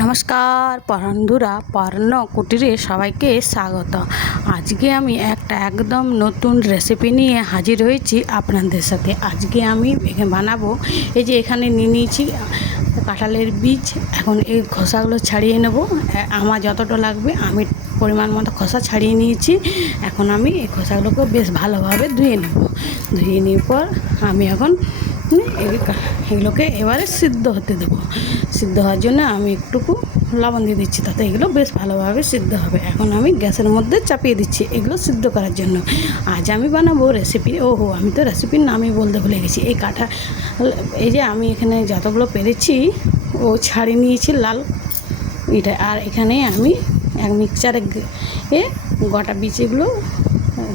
নমস্কার বন্ধুরা, পর্ণ কুটিরে সবাইকে স্বাগত। আজকে আমি একটা একদম নতুন রেসিপি নিয়ে হাজির হয়েছি আপনাদের সাথে। আজকে আমি বানাবো, এই যে এখানে নিয়ে নিয়েছি কাঁঠালের বীজ। এখন এই খোসাগুলো ছাড়িয়ে নেব। আমার যতটা লাগবে আমি পরিমাণ মতো খোসা ছাড়িয়ে নিয়েছি। এখন আমি এই খোসাগুলোকে বেশ ভালোভাবে ধুয়ে নেব। ধুয়ে নেওয়ার পর আমি এখন এগুলোকে এবারে সিদ্ধ হতে দেবো। সিদ্ধ হওয়ার জন্য আমি একটুকু লবণ দিয়ে দিচ্ছি, তাতে এগুলো বেশ ভালোভাবে সিদ্ধ হবে। এখন আমি গ্যাসের মধ্যে চাপিয়ে দিচ্ছি এগুলো সিদ্ধ করার জন্য। আজ আমি বানাবো রেসিপি, আমি তো রেসিপির নামই বলতে ভুলে গেছি। এই যে আমি এখানে যতগুলো পেরেছি ছাড়িয়ে নিয়েছি লাল এটা। আর এখানে আমি এক মিক্সচারে গোটা বীজগুলো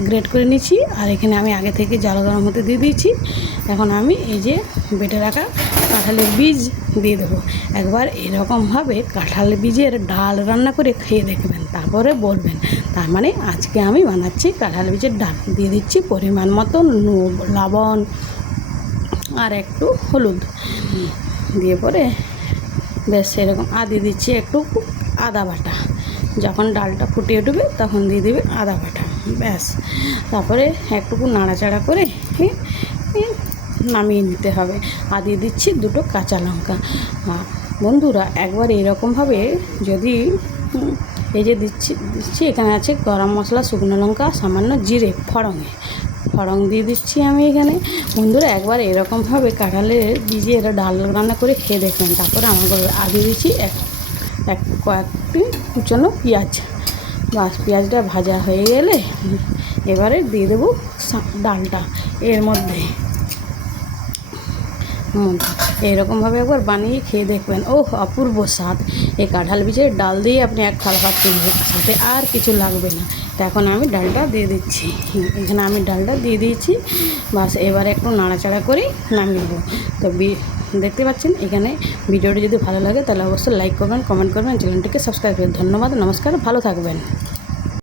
গ্রেট করে নিচ্ছি। আর এখানে আমি আগে থেকে জল গরম হতে দিয়ে দিয়েছি। এখন আমি এই যে বেটে রাখা কাঁঠালের বীজ দিয়ে দেবো। একবার এরকমভাবে কাঁঠালের বীজের ডাল রান্না করে খেয়ে দেখবেন, তারপরে বলবেন। তার মানে আজকে আমি বানাচ্ছি কাঁঠাল বীজের ডাল। দিয়ে দিচ্ছি পরিমাণ মতো লবণ আর একটু হলুদ দিয়ে পরে বেশ এরকম দিয়ে দিচ্ছি একটু আদা বাটা। যখন ডালটা ফুটে উঠবে তখন দিয়ে দেবে আদা বাটা। ব্যাস, তারপরে একটুকু নাড়াচাড়া করে নামিয়ে নিতে হবে। আর দিয়ে দিচ্ছি দুটো কাঁচা লঙ্কা। বন্ধুরা, একবার এরকমভাবে যদি এই যে দিচ্ছি এখানে আছে গরম মশলা, শুকনো লঙ্কা, সামান্য জিরে, ফড়ং দিয়ে দিচ্ছি আমি এখানে। বন্ধুরা, একবার এরকমভাবে কাঁঠালের বীজের ডাল রান্না করে খেয়ে দেখবেন, তারপরে আমাকে দিয়ে দিচ্ছি কয়েকটি কুচানো পেঁয়াজ। বাস, পেঁয়াজটা ভাজা হয়ে গেলে এবারে দিয়ে দেবো ডালটা এর মধ্যে। এরকমভাবে একবার বানিয়ে খেয়ে দেখবেন, অপূর্ব স্বাদ। এই কাঁঠাল বীজের ডাল দিয়ে আপনি এক থালা ভাত তুলবেন, সাথে আর কিছু লাগবে না। তো এখন আমি ডালটা দিয়ে দিচ্ছি। এখানে আমি ডালটা দিয়ে দিয়েছি। বাস, এবারে একটু নাড়াচাড়া করে নামিয়ে দেবো। তো দেখতে পাচ্ছেন এখানে। ভিডিওটি যদি ভালো লাগে তাহলে অবশ্যই লাইক করবেন, কমেন্ট করবেন, চ্যানেলটিকে সাবস্ক্রাইব করবেন। ধন্যবাদ, নমস্কার, ভালো থাকবেন।